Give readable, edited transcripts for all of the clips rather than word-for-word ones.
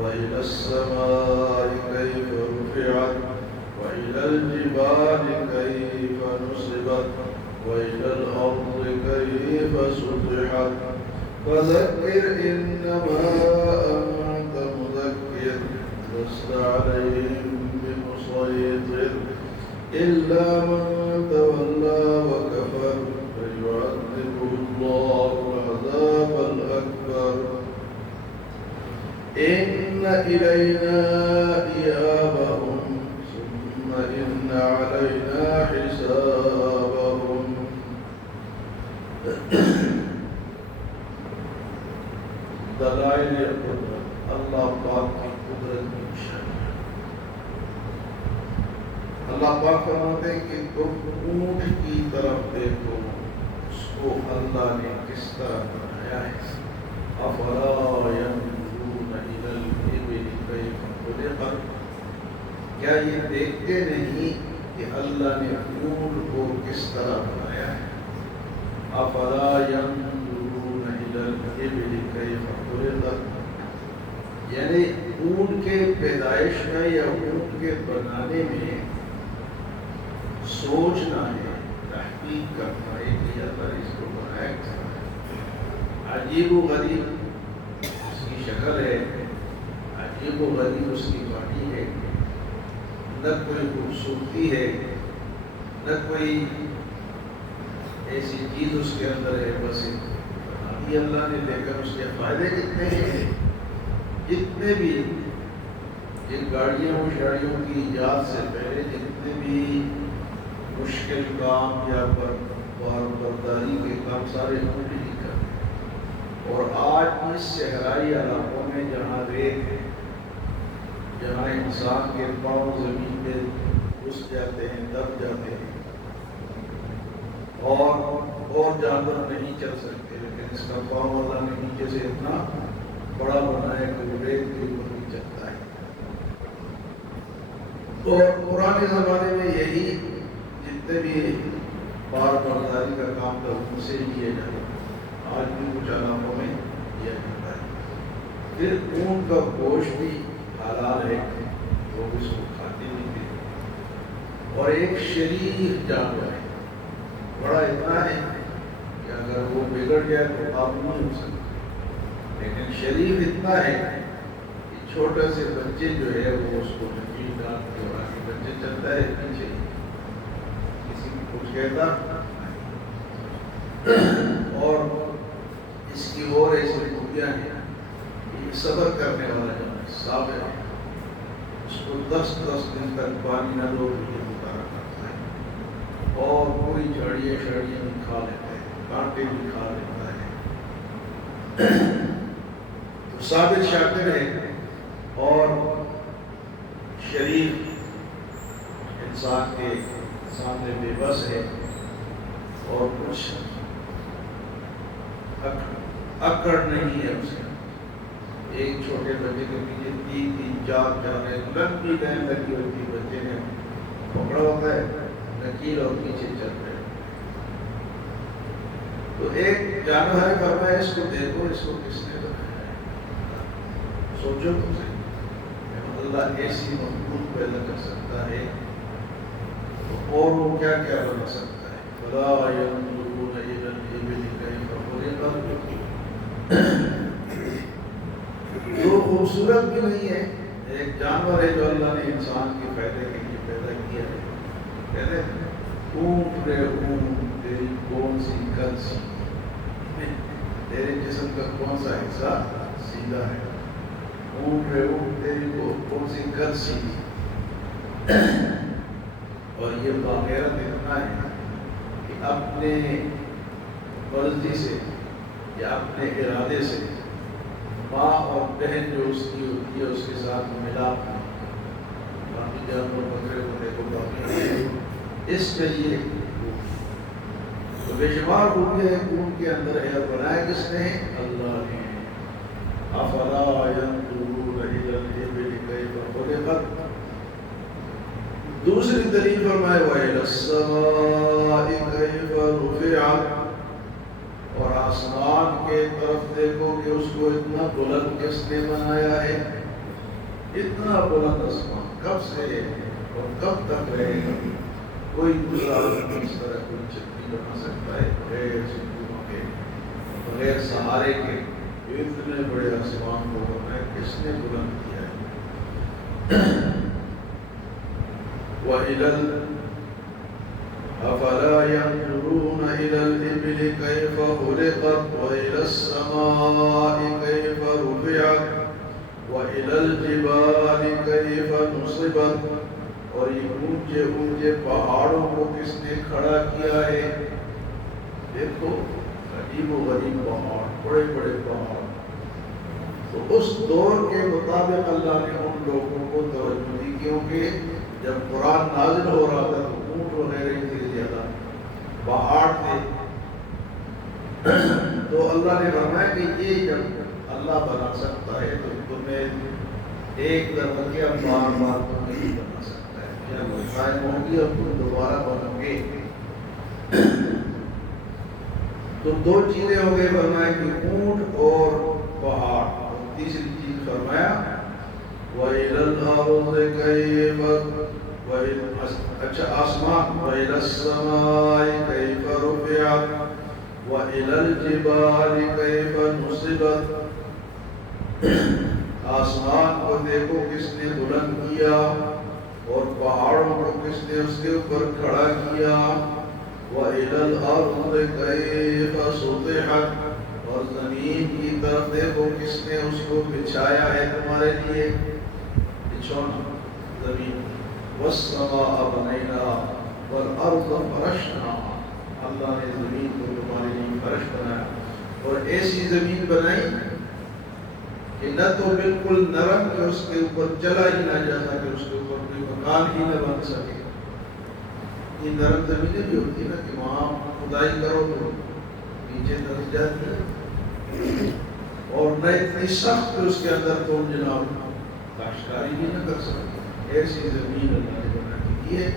وإلى السماء كيف رفعت وإلى الجبال كيف نصبت وإلى الأرض كيف سطحت فذكر إنما أنت مذكر لست عليهم بمسيطر إلا من تولى وكفر فيعذبه الله العذاب الأكبر إن إلينا إيابهم ثم إن علينا حسابهم دلائل قدرت اللہ پاک کی قدرت کی نشانی اللہ پاک فرماتے ہیں کہ تم اونٹ کی طرف دیکھو اس کو اللہ نے کس طرح بنایا ہے افلا ينظرون إلى الإبل كيف خلقت کیا یہ دیکھتے نہیں کہ اللہ نے اونٹ کو کس طرح بنایا ہے افلا ينظرون إلى الإبل كيف خلقت یعنی اونٹ کے پیدائش میں یا اونٹ کے بنانے میں سوچنا ہے تحقیق کرنا ہے کہ اللہ نے اس کو بنایا کس طرح عجیب و غریب اس کی شکل ہے عجیب و غریب اس کی باڈی ہے نہ کوئی خوبصورتی ہے نہ کوئی ایسی چیز اس کے اندر ہے بس بنا دی اللہ نے لیکن اس کے فائدے کتنے ہیں جتنے بھی ان گاڑیوں شاڑیوں کی ایجاد سے پہلے جتنے بھی مشکل کام یا برداری کے کام سارے اونٹ ہی کرتے اور آج اس صحرائی علاقوں میں جہاں ریت ہے جہاں انسان کے پاؤں زمین پہ گھس جاتے ہیں دب جاتے ہیں اور جانور نہیں چل سکتے لیکن اس کا پاؤں اللہ نے نیچے سے اتنا بڑا بنا ہے کہ وہ ریت کے اوپر بھی چلتا ہے اور پرانے زمانے میں یہی جتنے بھی بار برداری کا کام تھا ان سے کیا جاتا آج بھی کچھ علاقوں میں کیا جاتا ہے پھر اونٹ کا گوشت بھی حلال ہے لوگ اس کو کھاتے بھی تھے اور ایک شریف جانور ہے بڑا اتنا ہے کہ اگر وہ بگڑ جائے تو قابو نہیں ہو سکتا لیکن شریف اتنا ہے کہ چھوٹے سے بچے جو ہے وہ اس کو نکیل ڈال کے اور آگے بچے چلتا ہے پیچھے کسی کو کچھ کہتا اور اس کی اور ایسی خوبیاں ہیں یہ صبر کرنے والا جو ہے صابر ہے اس کو 10 دن تک پانی نہ دو یہ اتارا کرتا ہے اور کوئی جھاڑیاں شاڑیاں بھی کھا لیتا ہے کانٹے بھی کھا لیتا ہے تو صابر شاکر ہے اور شریف انسان کے سامنے بے بس ہے اور کچھ اکڑ نہیں ہے اسے ایک چھوٹے بچے کے پیچھے 3-4 جانے لمبی لائن لگی ہوتی بچے نے پکڑا ہوتا ہے نکیل اور پیچھے چل رہے تو ایک جانور ہے فرمایا اس کو دیکھو اس کو کس نے بنایا ہے سوچو تو صحیح اللہ ایسی مخلوق پیدا کر سکتا ہے اور وہ کیا کیا بنا سکتا ہے فلا ينظرون إلى الإبل كيف خلقت جو خوبصورت بھی نہیں ہے ایک جانور ہے جو اللہ نے انسان کے فائدے کے لیے پیدا کیا ہے کہتے ہیں اونٹ رے اونٹ تیری کون سی کل سی تیرے جسم کا کون سا حصہ سیدھا ہے اونٹ رے اونٹ تیری کون سی کل سی اور یہ باغیرت اتنا ہے کہ اپنے مرضی سے یا اپنے ارادے سے ماں اور بہن جو اس کی ہوتی ہے اس کے ساتھ ملاپ باقی جانور بکرے کو دیکھو باقی اس میں یہ تو بے شمار خوبیاں خون کے اندر ہے اور بنایا کس نے اللہ نے افلا ينظرون الى الابل كيف خلقت دوسری دلیل فرمائے وَإِلَى السَّمَاءِ كَيْفَ رُفِعَتْ اور آسمان کے طرف دیکھو کہ اس کو اتنا بلند کس نے بنایا ہے اتنا بلند آسمان کب سے اور کب تک رہے گا؟ کوئی دوسرا آدمی اس طرح کوئی چھتری بنا سکتا ہے بغیر ستونوں کے، بغیر سہارے کے؟ اتنے بڑے آسمان کو بنایا کس نے بلند کیا ہے؟ وَإِلَى أَفَلَا يَنْظُرُونَ إِلَى الْإِبِلِ كَيْفَ خُلِقَتْ وَإِلَى السَّمَاءِ كَيْفَ رُفِعَتْ وَإِلَى الْجِبَالِ كَيْفَ نُصِبَتْ، اور یہ اونچے اونچے پہاڑوں کو کس نے کھڑا کیا ہے؟ دیکھو عجیب و غریب پہاڑ، بڑے بڑے پہاڑ۔ تو اس دور کے مطابق اللہ نے ان لوگوں کو توجہ دی، کیونکہ جب قرآن نازل ہو رہا تھا تو اونٹ وغیرہ تھے زیادہ، پہاڑ تھے، تو اللہ نے فرمایا کہ یہ جب اللہ بنا سکتا ہے تو تمہیں ایک دفعہ بار بار تو نہیں بنا سکتا ہے، جب قائم ہوگی اور تم دوبارہ بنو گے۔ تو دو چیزیں ہو گئی، فرمایا کہ اونٹ اور پہاڑ، اور تیسری چیز فرمایا وَإِلَى الْأَرْضِ كَيْفَ، اچھا آسمان، وَإِلَى السَّمَاءِ كَيْفَ رُفِعَتْ وَإِلَى الْجِبَالِ كَيْفَ نُصِبَتْ، آسمان کو دیکھو کس نے بلند کیا اور پہاڑوں کو کس نے اس کے اوپر کھڑا کیا، وَإِلَى الْأَرْضِ كَيْفَ سُطِحَتْ، اور زمین کی طرف دیکھو کس نے اس کو بچھایا ہے تمہارے لیے، بچھونا زمین، وَالسَّمَاءَ بَنَيْنَاهَا وَالْأَرْضَ فَرَشْنَاهَا، اللہ نے زمین کو تمہارے لیے فرش بنایا، اور ایسی زمین بنائی کہ نہ تو بالکل نرم کہ اس کے اوپر چلا ہی نہ جا سکے، اس کے اوپر کوئی مکان ہی نہ بن سکے۔ یہ نرم زمینیں بھی ہوتی نا کہ وہاں کھدائی کرو تو نیچے دھس جاتی ہے، اور نہ اتنی سخت کہ اس کے اندر تم جناب کاشتکاری بھی نہ کر سکتے، ایسی زمین اللہ نے بنا کے دی ہے۔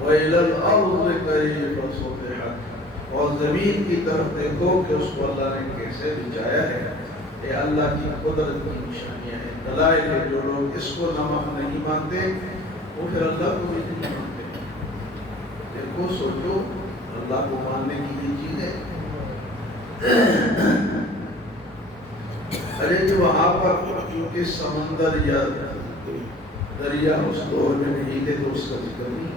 وَإِلَى الْأَرْضِ كَيْفَ سُطِحَتْ، اور زمین کی طرف دیکھو کہ اس کو اللہ نے کیسے بچھایا ہے۔ یہ اللہ کی قدرت کی نشانیاں ہیں، دلائل ہے۔ جو لوگ اس کو نہیں مانتے وہ پھر اللہ کو بھی نہیں مانتے۔ دیکھو سوچو، اللہ کو ماننے کی یہ چیز ہے۔ ارے جو وہاں پر کیونکہ سمندر یا دریا اس دور میں نہیں تھے تو اس کا ذکر نہیں،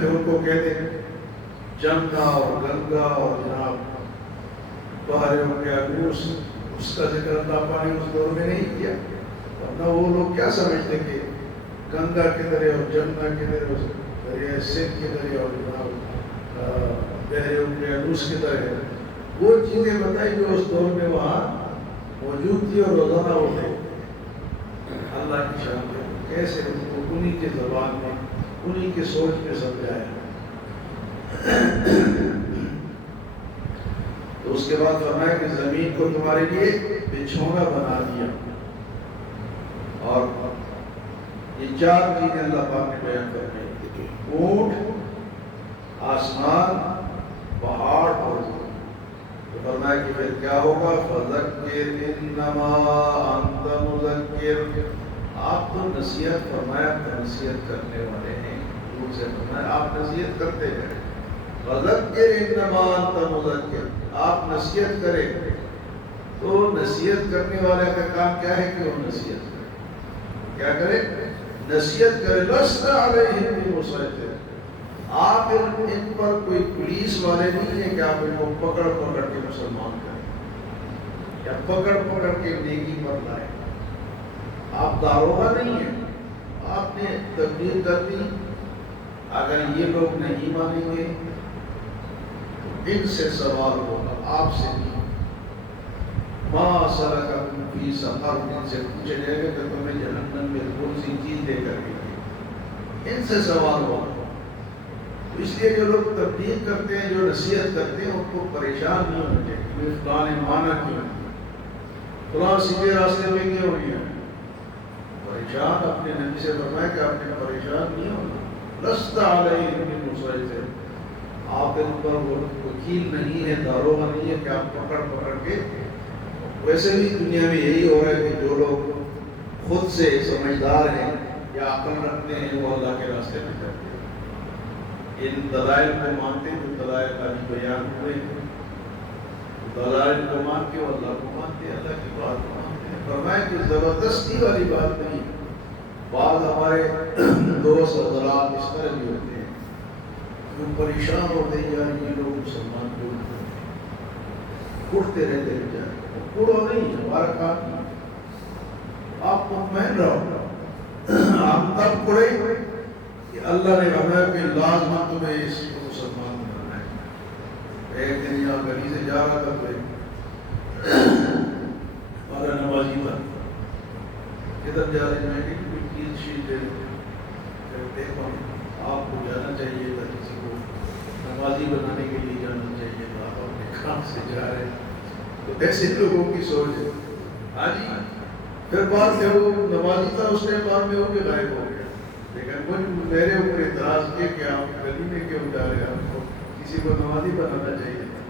کہ ان کو کہتے جمنا اور گنگا اور جناب بحر اوقیانوس، اس کا ذکر اللہ پاک نے اس دور میں نہیں کیا، ورنہ وہ لوگ کیا سمجھتے کہ گنگا کدھر ہے اور جمنا کدھر ہے، دریا سندھ کدھر ہے اور جناب بحر اوقیانوس کدھر ہے۔ وہ چیزیں بتائی جو اس دور میں وہاں موجود تھی اور روزانہ ہوتے اللہ کی شان پہ کیسے ان کو انہی کے زبان میں انہی کے سوچ میں سمجھایا۔ تو اس کے بعد فرمایا کہ زمین کو تمہارے لیے بچھونا بنا دیا، اور یہ چار چیزیں اللہ پاک نے بیان کرنے، اونٹ، آسمان، پہاڑ اور زمین۔ تو فرمایا کہ پھر کیا ہوگا، فذکر انما انت مذکر، آپ تو نصیحت، فرمایا تو نصیحت کرنے والے ہیں، حضور سے فرمایا آپ نصیحت کرتے ہیں۔ فذکر انما انت مذکر، آپ نصیحت کریں، تو نصیحت کرنے والے کا کام کیا ہے کہ وہ نصیحت کرے، کیا کرے، نصیحت کرے۔ لست علیہم بمسیطر، آپ ان پر کوئی پولیس والے نہیں ہیں کہ آپ ان کو پکڑ پکڑ کے مسلمان کریں یا پکڑ پکڑ کے نیکی پر لائیں، آپ داروغہ نہیں ہیں، آپ نے تبلیغ کر دی، اگر یہ لوگ نہیں مانیں گے تو ان سے سوال ہوگا، آپ سے نہیں۔ ما سلککم فی سقر، ان سے پوچھا جائے گا کہ تمہیں جہنم میں کون سی چیز دے کر گئی، ان سے سوال ہوگا۔ اس لیے جو لوگ تبلیغ کرتے ہیں، جو نصیحت کرتے ہیں، ان کو پریشان نہیں ہونا چاہیے، فلاں نے مانا کیوں، فلاں سیدھے راستے میں کیوں نہیں ہے، پریشان اپنے نبی سے فرمائے کہ آپ نے پریشان نہیں ہونا۔ لست علیہم بمسیطر، آپ ان پر وکیل نہیں ہے، داروغہ نہیں ہے کہ آپ پکڑ پکڑ کے۔ ویسے بھی دنیا میں یہی ہو رہا ہے کہ جو لوگ خود سے سمجھدار ہیں یا عقل رکھتے ہیں وہ اللہ کے راستے میں کرتے ہیں۔ ان دلائل کو مانتے ہیں جو دلائل ابھی بیان ہوئے ہیں، دلائل کو مان کے وہ اللہ کو مانتے ہیں، اللہ کی بات کو مانتے ہیں۔ فرمائے کہ زبردستی والی بات نہیں۔ بعض ہمارے دوست اور حضرات اس طرح بھی ہوتے ہیں جو پریشان ہوتے ہیں، یار یہ لوگ مسلمان کیوں اٹھتے رہتے ہیں، بیچارے کوڑو نہیں، ہمارا کام نہیں، آپ مطمئن رہو، ہم تب پڑے کہ اللہ نے فرمایا کہ لازمن تمہیں اس کو مسلمان بنانا ہے۔ ایک دن یہاں گلی سے جا رہا تھا تو ہمارا نمازی تھا، کدھر جا رہے ہیں کہ چیز شیٹ دیکھو آپ کو جانا چاہیے تھا، کسی کو نمازی بنانے کے لیے جانا چاہیے تھا، آپ اپنے کام سے جا رہے ہیں۔ تو ایسے لوگوں کی سوچ ہے۔ ہاں جی، پھر بات ہے وہ نمازی تھا، اس ٹائم بعد میں ہو کے غائب ہو گیا، لیکن وہ میرے اوپر اعتراض کیا کہ آپ گلی میں کیوں جا رہے ہیں، آپ کو کسی کو نمازی بنانا چاہیے تھا،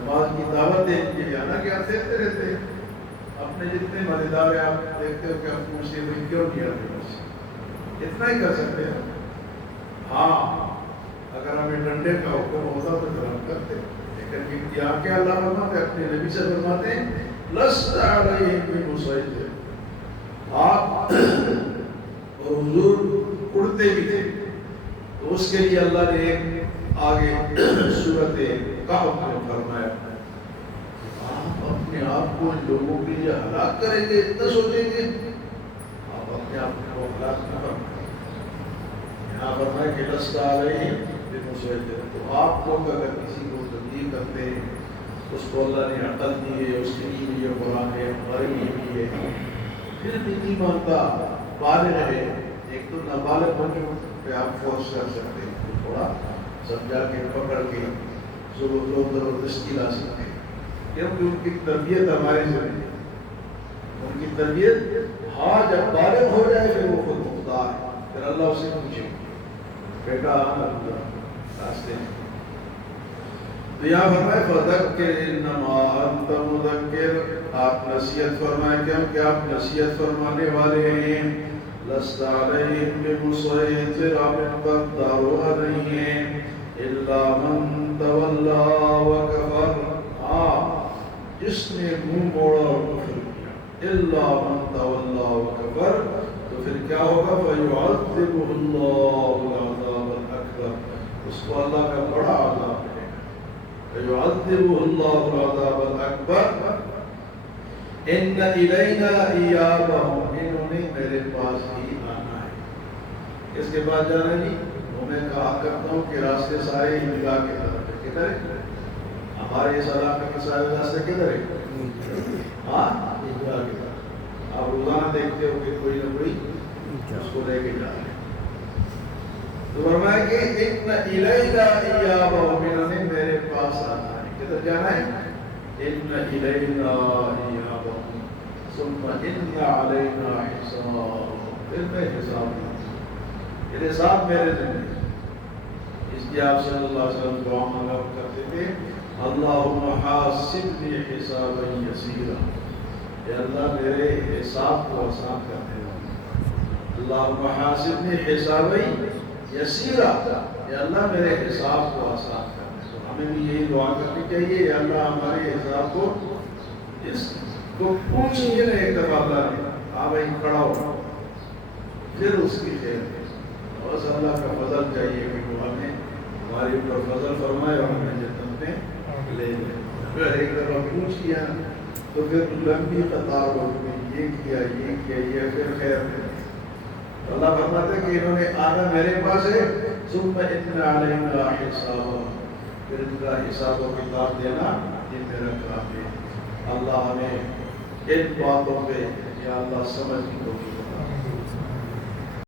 نماز کی دعوت دے کے جانا، کیا دیکھتے رہتے ہیں اپنے جتنے مزیدار ہیں، آپ دیکھتے ہو کہ آپ پوچھتے ہوئے کیوں نہیں آتے، بس اتنا ہی کر سکتے ہیں۔ ہاں اگر ہمیں ڈنڈے کا حکم ہوتا تو ہم کرتے، لیکن کیا کہ اللہ فرماتے اپنے نبی سے فرماتے ہیں لست علیہم بمسیطر، آپ اور حضور اڑتے بھی تھے، تو اس کے لیے اللہ نے ایک آگے سورۃ کہف میں فرمایا آپ اپنے آپ کو لوگوں کے لیے ہلاک کریں گے، اتنا سوچیں گے، آپ اپنے آپ کو ہلاک نہ کریں۔ یہاں فرمایا کہ لست علیہم بمسیطر، تو آپ لوگ اگر کسی کو تبلیغ کرتے ہیں، اس کو اللہ نے عقل دی ہے، اس کے لیے بھی یہ قرآن ہے، ہمارے لیے بھی ہے، پھر بھی نہیں مانتا، بالغ ہے، ایک تو نابالغ ہونے پہ آپ فورس کر سکتے ہیں، تھوڑا سمجھا کے پکڑ کے زبردستی لا سکتے ہیں، کیونکہ ان کی تربیت ہمارے سے نہیں، ان کی تربیت ہاں جب بالغ ہو جائے پھر وہ خود مختار ہے، پھر اللہ اسے پوچھے بیٹا اللہ راستے میں۔ تو یہاں فرمائے فذکر انما انت مذکر، آپ نصیحت فرمائے کہ آپ نصیحت فرمانے والے ہیں، لست علیہم بمسیطر، آپ ان پر داروغہ نہیں ہیں، الا من تولا وکفر، جس نے منہ موڑا اور کفر کیا، الا من تولا وکفر، تو پھر کیا ہوگا فیعذبہ اللہ العذاب الاکبر، اس کو اللہ کا بڑا عذاب ہے، فیعذبہ اللہ العذاب الاکبر، ان الینا ایابہم، انہوں نے میرے پاس ہی آنا ہے۔ کس کے پاس جانا ہے؟ وہ میں کہا کرتا ہوں کہ راستے سارے عیدگاہ کی طرف ہے، کدھر ہے؟ ہمارے اس علاقے کے سارے راستے کدھر ہے؟ ہاں عیدگاہ کی طرف، آپ روزانہ دیکھتے ہو کہ کوئی نہ کوئی اس کو لے کے جا رہے ہیں۔ تو فرمایا کہ ان الینا ایابہم، انہوں نے میرے پاس آنا ہے، کدھر جانا ہے؟ ان الینا ایابہم ثم ان علینا حساب، پھر میں حساب دوں، یہ حساب میرے ذمہ ہے۔ اس لیے آپ صلی اللہ علیہ وسلم دعا مانگا کرتے تھے اللہم حاسبنی حسابا یسیرا، اے اللہ میرے حساب کو آسان کر دے، اللہم حاسبنی حسابا یسیرا، اے اللہ میرے حساب کو آسان کر دے۔ تو ہمیں بھی یہی دعا کرنی چاہیے، اے اللہ ہمارے حساب کو، اس کو پوچھئے نا ایک دفعہ اللہ نے، ہاں بھائی کھڑا ہو، پھر اس کی خیر ہے، بس اللہ کا فضل چاہیے کہ وہ ہمیں ہمارے اوپر فضل فرمائے اور ہمیں جنت میں لے لے۔ اگر ایک دفعہ پوچھ لیا تو پھر لمبی قطار ہو گئی، یہ کیا یہ پھر خیر ہے۔ اللہ فرماتا ہے کہ انہوں نے آنا میرے پاس ہے، ثم ان علینا حسابا، پھر ان کا حساب و کتاب دینا یہ میرا کام ہے۔ اللہ ہمیں ان باتوں پہ یا اللہ سمجھ کی توفیق عطا فرمائے۔